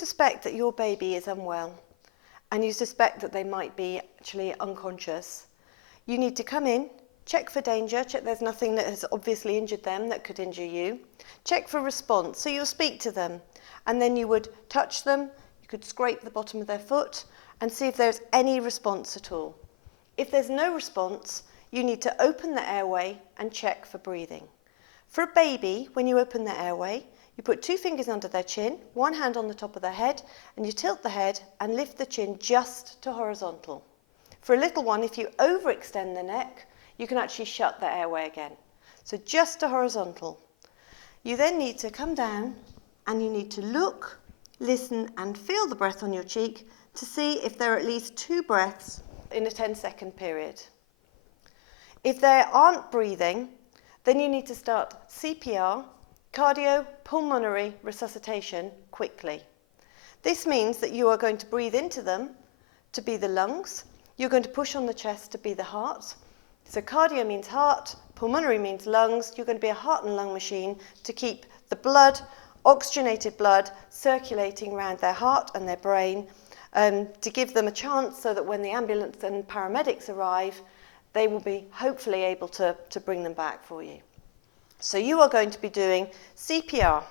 suspect that your baby is unwell and you suspect that they might be actually unconscious, you need to come in, check for danger, check there's nothing that has obviously injured them that could injure you, check for response. So you'll speak to them and then you would touch them, you could scrape the bottom of their foot and see if there's any response at all. If there's no response, you need to open the airway and check for breathing. For a baby, when you open the airway, you put 2 fingers under their chin, 1 hand on the top of their head, and you tilt the head and lift the chin just to horizontal. For a little one, if you overextend the neck, you can actually shut the airway again. So just to horizontal. You then need to come down and you need to look, listen and feel the breath on your cheek to see if there are at least 2 breaths in a 10-second period. If they aren't breathing, then you need to start CPR, cardiopulmonary resuscitation, quickly. This means that you are going to breathe into them to be the lungs, you're going to push on the chest to be the heart. So cardio means heart, pulmonary means lungs. You're going to be a heart and lung machine to keep the blood, oxygenated blood, circulating around their heart and their brain, to give them a chance so that when the ambulance and paramedics arrive, they will be hopefully able to bring them back for you. So you are going to be doing CPR.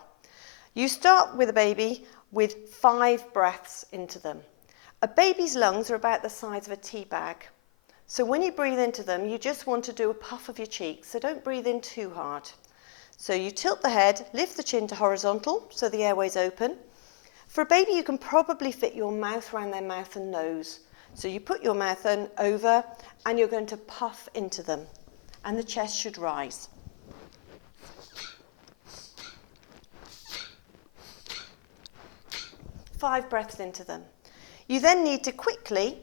You start with a baby with 5 breaths into them. A baby's lungs are about the size of a tea bag. So when you breathe into them, you just want to do a puff of your cheeks, so don't breathe in too hard. So you tilt the head, lift the chin to horizontal, so the airway's open. For a baby, you can probably fit your mouth around their mouth and nose. So you put your mouth over, and you're going to puff into them, and the chest should rise. Five breaths into them. You then need to quickly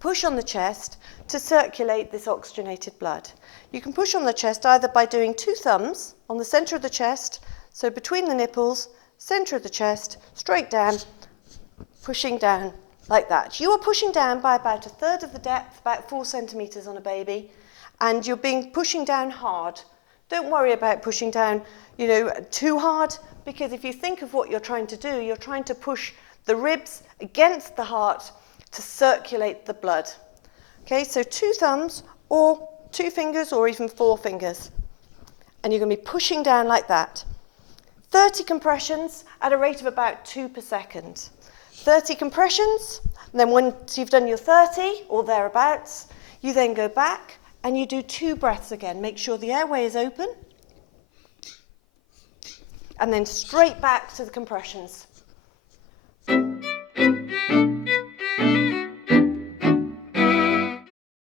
push on the chest to circulate this oxygenated blood. You can push on the chest either by doing 2 thumbs on the centre of the chest, so between the nipples, centre of the chest, straight down, pushing down like that. You are pushing down by about 1/3 of the depth, about 4 centimetres on a baby, and you're pushing down hard. Don't worry about pushing down, too hard, because if you think of what you're trying to do, you're trying to push the ribs against the heart to circulate the blood. Okay, so 2 thumbs or 2 fingers or even 4 fingers. And you're going to be pushing down like that. 30 compressions at a rate of about 2 per second. 30 compressions, and then once you've done your 30 or thereabouts, you then go back and you do 2 breaths again. Make sure the airway is open. And then straight back to the compressions.